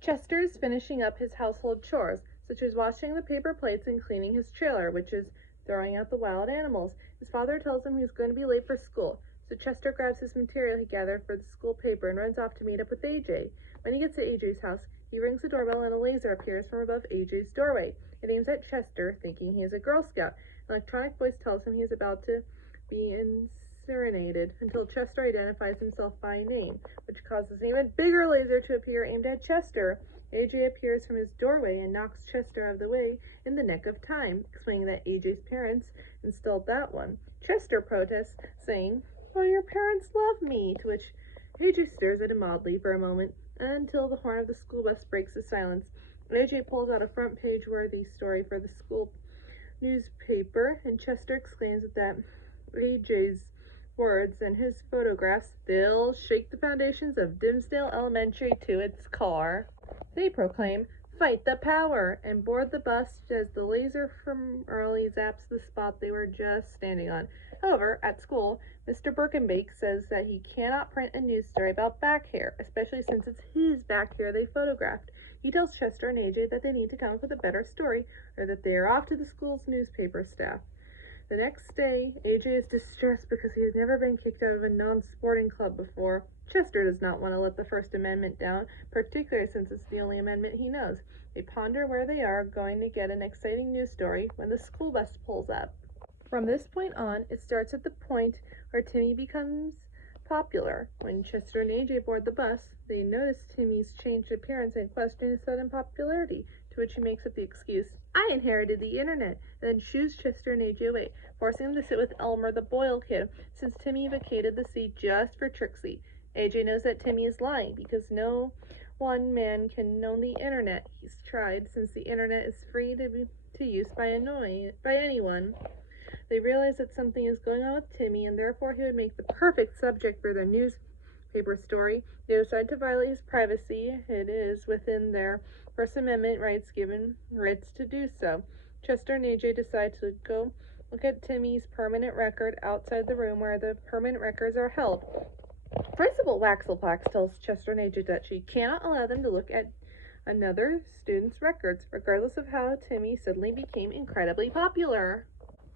Chester is finishing up his household chores, such as washing the paper plates and cleaning his trailer, which is throwing out the wild animals. His father tells him he's going to be late for school, so Chester grabs his material he gathered for the school paper and runs off to meet up with AJ. When he gets to AJ's house, he rings the doorbell and a laser appears from above AJ's doorway. It aims at Chester, thinking he is a Girl Scout. An electronic voice tells him he is about to be serenaded until Chester identifies himself by name, which causes an even bigger laser to appear aimed at Chester. AJ appears from his doorway and knocks Chester out of the way in the nick of time, explaining that AJ's parents installed that one. Chester protests, saying, "Well, your parents love me," to which AJ stares at him oddly for a moment, until the horn of the school bus breaks the silence. AJ pulls out a front page worthy story for the school newspaper, and Chester exclaims that AJ's words and his photographs, they'll shake the foundations of Dimsdale Elementary to its core. They proclaim, "Fight the power," and board the bus as the laser from early zaps the spot they were just standing on. However, at school, Mr. Birkenbake says that he cannot print a news story about back hair, especially since it's his back hair they photographed. He tells Chester and AJ that they need to come up with a better story, or that they are off to the school's newspaper staff. The next day, AJ is distressed because he has never been kicked out of a non-sporting club before. Chester does not want to let the First Amendment down, particularly since it's the only amendment he knows. They ponder where they are going to get an exciting news story when the school bus pulls up. From this point on, it starts at the point where Timmy becomes popular. When Chester and AJ board the bus, they notice Timmy's changed appearance and question his sudden popularity, to which he makes up the excuse, "I inherited the internet," and then shoos Chester and AJ away, forcing them to sit with Elmer, the Boyle kid, since Timmy vacated the seat just for Trixie. AJ knows that Timmy is lying because no one man can own the internet. He's tried, since the internet is free to use by anyone. They realize that something is going on with Timmy, and therefore he would make the perfect subject for their newspaper story. They decide to violate his privacy. It is within their First Amendment rights to do so. Chester and AJ decide to go look at Timmy's permanent record outside the room where the permanent records are held. Principal Waxelplax tells Chester and AJ that she cannot allow them to look at another student's records, regardless of how Timmy suddenly became incredibly popular.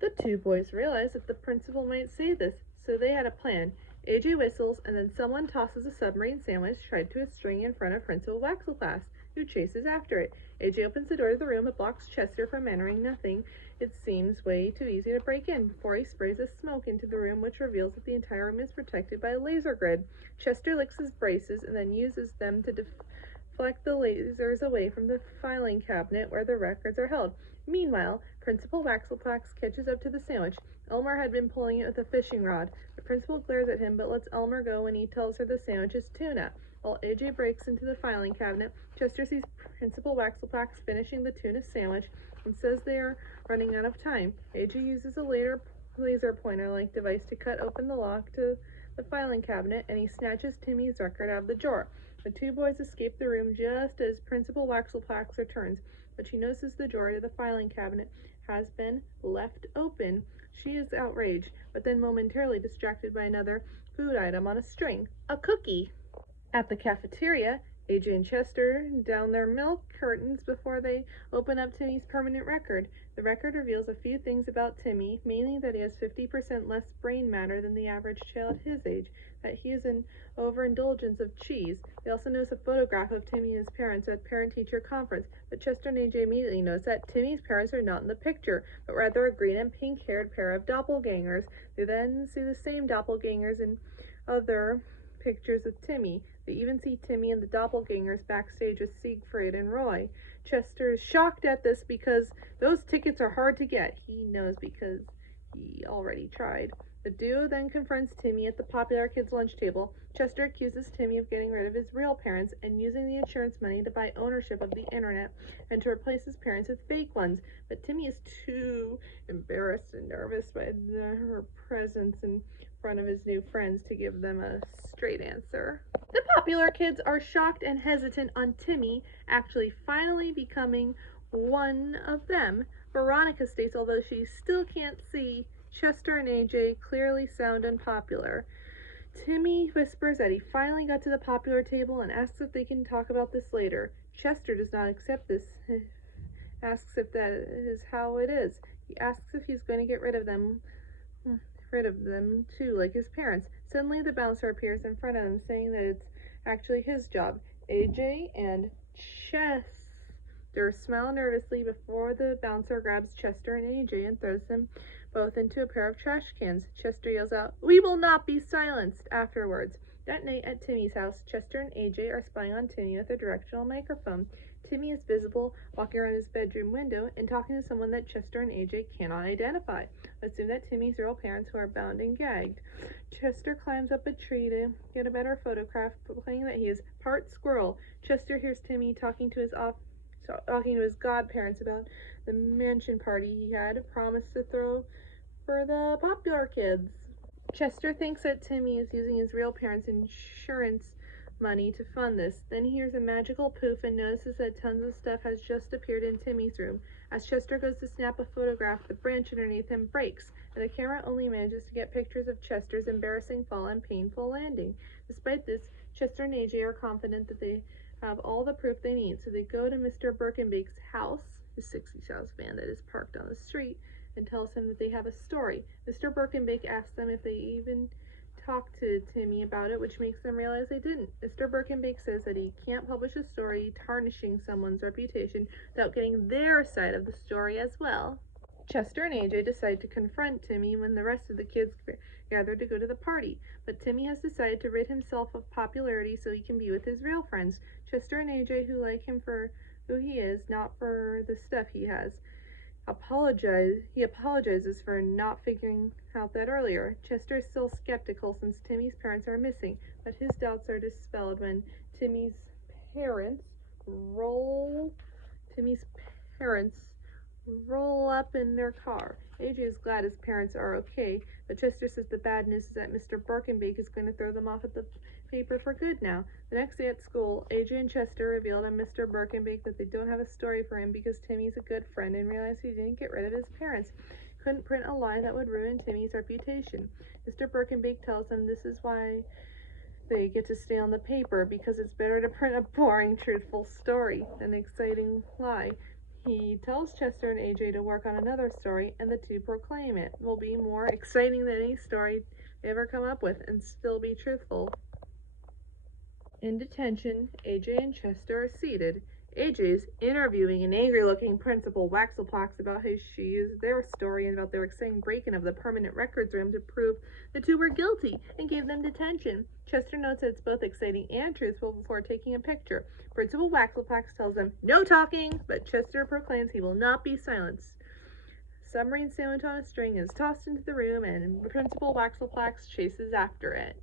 The two boys realize that the principal might say this, so they had a plan. AJ whistles, and then someone tosses a submarine sandwich tied to a string in front of Principal Waxelplax, who chases after it. AJ opens the door to the room but blocks Chester from entering. Nothing. It seems way too easy to break in before he sprays a smoke into the room, which reveals that the entire room is protected by a laser grid. Chester licks his braces and then uses them to deflect the lasers away from the filing cabinet where the records are held. Meanwhile, Principal Waxelplax catches up to the sandwich. Elmer had been pulling it with a fishing rod. The principal glares at him but lets Elmer go when he tells her the sandwich is tuna. While AJ breaks into the filing cabinet, Chester sees Principal Waxelplax finishing the tuna sandwich and says they are running out of time. AJ uses a laser pointer-like device to cut open the lock to the filing cabinet, and he snatches Timmy's record out of the drawer. The two boys escape the room just as Principal Waxelplax returns, but she notices the drawer to the filing cabinet has been left open. She is outraged, but then momentarily distracted by another food item on a string, a cookie. At the cafeteria, AJ and Chester down their milk curtains before they open up Timmy's permanent record. The record reveals a few things about Timmy, mainly that he has 50% less brain matter than the average child his age, that he is an overindulgence of cheese. They also notice a photograph of Timmy and his parents at parent-teacher conference, but Chester and AJ immediately notice that Timmy's parents are not in the picture, but rather a green and pink-haired pair of doppelgangers. They then see the same doppelgangers in other pictures of Timmy. They even see Timmy and the doppelgangers backstage with Siegfried and Roy. Chester is shocked at this because those tickets are hard to get. He knows because he already tried. The duo then confronts Timmy at the popular kids' lunch table. Chester accuses Timmy of getting rid of his real parents and using the insurance money to buy ownership of the internet and to replace his parents with fake ones. But Timmy is too embarrassed and nervous by her presence in front of his new friends to give them a straight answer. The popular kids are shocked and hesitant on Timmy actually finally becoming one of them. Veronica states although she still can't see, Chester and AJ clearly sound unpopular. Timmy whispers that he finally got to the popular table and asks if they can talk about this later. Chester does not accept this, asks if that is how it is. He asks if he's going to get rid of them too, like his parents. Suddenly the bouncer appears in front of them, saying that it's actually his job. AJ and Chester smile nervously before the bouncer grabs Chester and AJ and throws them both into a pair of trash cans. Chester yells out, "We will not be silenced!" afterwards. That night at Timmy's house, Chester and AJ are spying on Timmy with a directional microphone. Timmy is visible walking around his bedroom window and talking to someone that Chester and AJ cannot identify. Assume that Timmy's real parents, who are bound and gagged. Chester climbs up a tree to get a better photograph, proclaiming that he is part squirrel. Chester hears Timmy talking to his godparents about the mansion party he had promised to throw for the popular kids. Chester thinks that Timmy is using his real parents' insurance money to fund this. Then he hears a magical poof and notices that tons of stuff has just appeared in Timmy's room. As Chester goes to snap a photograph, the branch underneath him breaks, and the camera only manages to get pictures of Chester's embarrassing fall and painful landing. Despite this, Chester and AJ are confident that they have all the proof they need, so they go to Mr. Birkenbeek's house, his 60s house van that is parked on the street, and tells him that they have a story. Mr. Birkenbeek asks them if they even talked to Timmy about it, which makes them realize they didn't. Mr. Birkenbeek says that he can't publish a story tarnishing someone's reputation without getting their side of the story as well. Chester and AJ decide to confront Timmy when the rest of the kids gather to go to the party, but Timmy has decided to rid himself of popularity so he can be with his real friends, Chester and AJ, who like him for who he is, not for the stuff he has. He apologizes for not figuring out that earlier. Chester is still skeptical since Timmy's parents are missing, but his doubts are dispelled when Timmy's parents roll up in their car. AJ is glad his parents are okay, but Chester says the bad news is that Mr. Birkenbeek is going to throw them off at the paper for good now. The next day at school, AJ and Chester reveal to Mr. Birkenbeek that they don't have a story for him because Timmy's a good friend and realize he didn't get rid of his parents. Couldn't print a lie that would ruin Timmy's reputation. Mr. Birkenbeek tells them this is why they get to stay on the paper, because it's better to print a boring, truthful story than an exciting lie. He tells Chester and AJ to work on another story, and the two proclaim it will be more exciting than any story they ever come up with and still be truthful. In detention, AJ and Chester are seated. AJ's interviewing an angry-looking Principal Waxelplax about how she used their story and about their exciting break-in of the permanent records room to prove the two were guilty and gave them detention. Chester notes that it's both exciting and truthful before taking a picture. Principal Waxelplax tells them, "No talking," but Chester proclaims he will not be silenced. A submarine sandwich on a string is tossed into the room, and Principal Waxelplax chases after it.